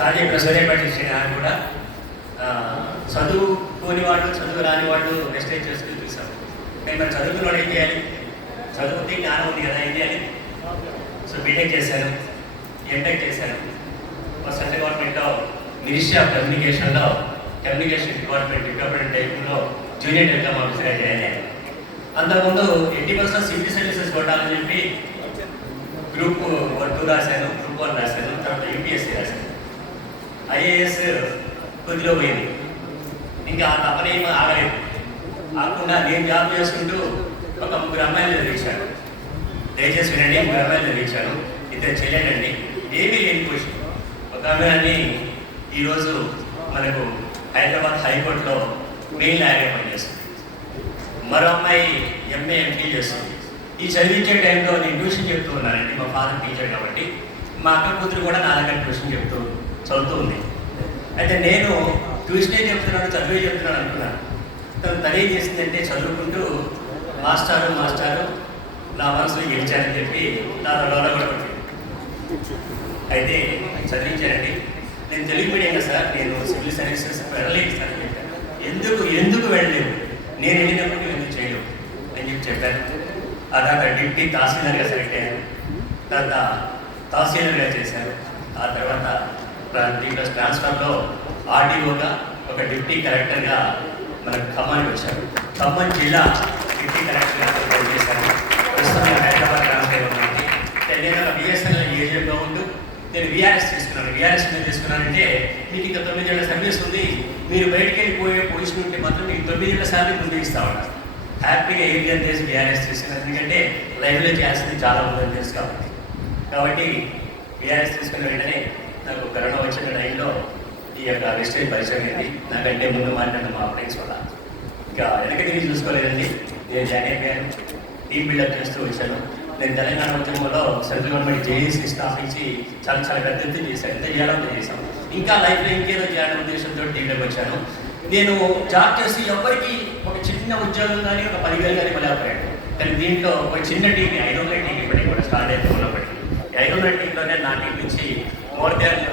Sir చెప్పిన సూర్యపేట శ్రీనారాయణ కూడా చదువుకోని వాళ్ళు చదువు రాని వాళ్ళు వెస్టేజ్ చేసుకుని చూసాం. నేను మరి చదువుకున్నాడు ఏం చేయాలి? చదువుకుంటే జ్ఞానం ఉంది కదా, ఏం చేయాలి? సో బీటెక్ చేశాను, ఎంటెక్ చేశాను. సెంట్రల్ గవర్నమెంట్లో మినిస్ట్రీ ఆఫ్ కమ్యూనికేషన్లో కమ్యూనికేషన్ డిపార్ట్మెంట్ టైప్లో జూనియర్ టెలికామ్ ఆఫీసర్గా జాయిన్ అయ్యాను. అంతకుముందు 80% సివిల్ సర్వీసెస్ కొట్టాలని చెప్పి గ్రూప్ 2 రాశాను, గ్రూప్ 1 రాశాను, తర్వాత యూపీఎస్సీ రాశాను. ఐఏఎస్ కొద్దిలో పోయింది. ఇంకా ఆ తప్పనేమో ఆగలేదు. ఆగకుండా నేను జాబ్ చేసుకుంటూ ఒక 3 అమ్మాయిలు చదివించాను. దయచేసి వినండి, 3 అమ్మాయిలు చదివించాను. 2 చెల్లెండి, ఏమీ లేని పొజిషన్. ఒక అమ్మాయిని ఈరోజు మనకు హైదరాబాద్ హైకోర్టులో మెయిన్ లాయర్గా పనిచేస్తుంది. మరో అమ్మాయి ఎంఏ ఎంఫీ చేస్తుంది. ఈ చదివించే టైంలో నేను ట్యూషన్ చెప్తూ ఉన్నానండి. మా ఫాదర్ టీచర్ కాబట్టి మా అక్క కూతురు కూడా నా దగ్గర ట్యూషన్ చదువుతూ ఉంది. అయితే నేను ట్యూషనే చెప్తున్నాను, చదివే చెప్తున్నాను అనుకున్నాను. తను ఏం చేసిందంటే చదువుకుంటూ మాస్టారు నా మనసులో గెలిచారని చెప్పి నా కూడా పట్టింది. అయితే చదివించానండి. నేను తెలుగు మీడియం కదా సార్, నేను సివిల్ సర్వీసెస్ వెళ్ళలేదు సార్ అని చెప్పాను. ఎందుకు వెళ్ళలేవు, నేను వెళ్ళినప్పుడు నువ్వు ఎందుకు చేయలేవు అని చెప్పాను. ఆ తర్వాత డిప్టీ తహసీల్దార్గా సెలెక్ట్ అయ్యాను. తర్వాత తహసీల్దార్గా చేశాను. ఆ తర్వాత దీంట్లో ట్రాన్స్ఫర్లో ఆర్డీఓగా ఒక డిప్టీ కలెక్టర్గా మనకు ఖమ్మానికి వచ్చాను. ఖమ్మం జిల్లా డిప్టీ కలెక్టర్గా చేశాను. ప్రస్తుతం హైదరాబాద్ ట్రాన్స్ఫర్ అవుతుంది. నేను ఒక బిఎస్ఎన్ఎల్ ఏజెంట్గా ఉంటూ నేను విఆర్ఎస్ తీసుకున్నాను. విఆర్ఎస్ మీద తీసుకున్నానంటే మీకు ఇంకా 9 ఏళ్ల సర్వీస్ ఉంది, మీరు బయటికి వెళ్ళిపోయే పొజిషన్ ఉంటే మాత్రం మీకు 9 ఏళ్ల సార్లు ముందు ఇస్తా ఉంటారు. హ్యాపీగా ఏరియన్ చేసి విఆర్ఎస్ తీసుకున్నాను. ఎందుకంటే లైఫ్లో చేయాల్సింది చాలా ఉందని తెలుసు కాబట్టి విఆర్ఎస్ తీసుకున్న వెంటనే నాకు కరోనా వచ్చిన టైంలో ఈ యొక్క వెస్టేజ్ పరిచయం అయింది. నాకంటే ముందు మాట్లాడిన మా ఫ్రెండ్స్ వల్ల ఇంకా వెనక తిరిగి చూసుకోలేదండి. నేను జాయిన్ అయిపోయాను, టీమ్ బిల్డప్ చేస్తూ వచ్చాను. నేను తెలంగాణ ఉద్యమంలో సెంట్రల్ గవర్నమెంట్ జేఏసీ స్టాఫ్ ఇచ్చి చాలా పెద్ద ఎత్తున చేశాను. ఎంత చేయాలో చేశాను. ఇంకా లైఫ్లో ఇంకేదో చేయాలనే ఉద్దేశంతో టీంలోకి వచ్చాను. నేను జాబ్ చేసి ఎవరికి ఒక చిన్న ఉద్యోగం కానీ ఒక 10,000 కానీ ఇవ్వలేకపోయాను. కానీ దీంట్లో ఒక చిన్న టీం 500 టీం ఇప్పటికి కూడా స్టార్ట్ అయితే ఉన్నప్పటికీ 500 టీంలోనే నా టీం నుంచి మోర్ దాన్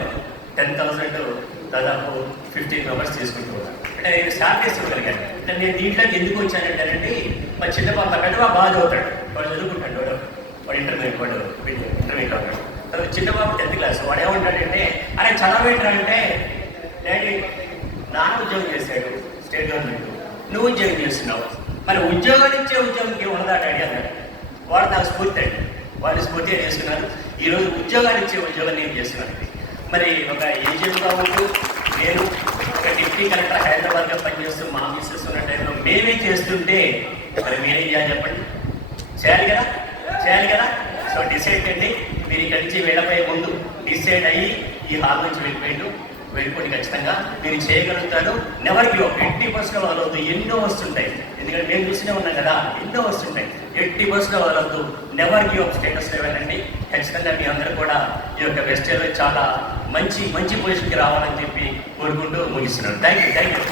10,000 దాదాపు 15 మెంబర్స్ తీసుకుంటూ ఉన్నాను. అంటే నేను స్టార్ట్ చేసుకోగలిగాను. అంటే నేను దీంట్లోకి ఎందుకు వచ్చానంటేనండి, మా చిన్న పాప పెద్ద బాగా చదువుతాడు, వాడు చదువుకుంటాడు, వాడు ఇంటర్మీడియట్ ఉంటాడు. తర్వాత చిన్న పాప 10th క్లాస్. వాడు ఏమంటాడంటే అరే చదవేంటా అంటే, డాడీ నాన్న ఉద్యోగం చేశాడు స్టేట్ గవర్నమెంట్, నువ్వు ఉద్యోగం చేస్తున్నావు, మరి ఉద్యోగం ఇచ్చే ఉద్యోగంకి ఉన్నదా డాడీ అన్నాడు. వాడు నాకు స్ఫూర్తి అండి, వాళ్ళు స్ఫూర్తిగా చేస్తున్నారు. ఈరోజు ఉద్యోగాలు ఇచ్చే ఉద్యోగం నేను చేస్తున్నాను. మరి ఒక ఏజెంట్గా ఉంటూ నేను ఒక డిప్టీ కలెక్టర్ హైదరాబాద్గా పనిచేస్తూ మా ఆఫీసెస్ ఉన్న టైంలో మేమే చేస్తుంటే మరి మీరేం చేయాలి చెప్పండి? చేయాలి కదా. సో డిసైడ్ అండి, మీరు ఇక్కడి నుంచి వెళ్ళబోయే ముందు డిసైడ్ అయ్యి ఈ హాల్ నుంచి వెళ్ళిపోయి ఖచ్చితంగా మీరు చేయగలుగుతారు. Never give up. 80% వాళ్ళవద్దు. ఎన్నో వస్తుంటాయి, ఎందుకంటే మేము చూస్తూనే ఉన్నాం కదా, ఎన్నో వస్తుంటాయి. 80% వాళ్ళవద్దు. నెవర్ గివ్ అప్ స్టేటస్లో వెళ్ళండి. ఖచ్చితంగా మీ అందరూ కూడా ఈ యొక్క వెస్టేజ్లో చాలా మంచి పొజిషన్కి రావాలని చెప్పి కోరుకుంటూ ముగిస్తున్నాను. Thank you.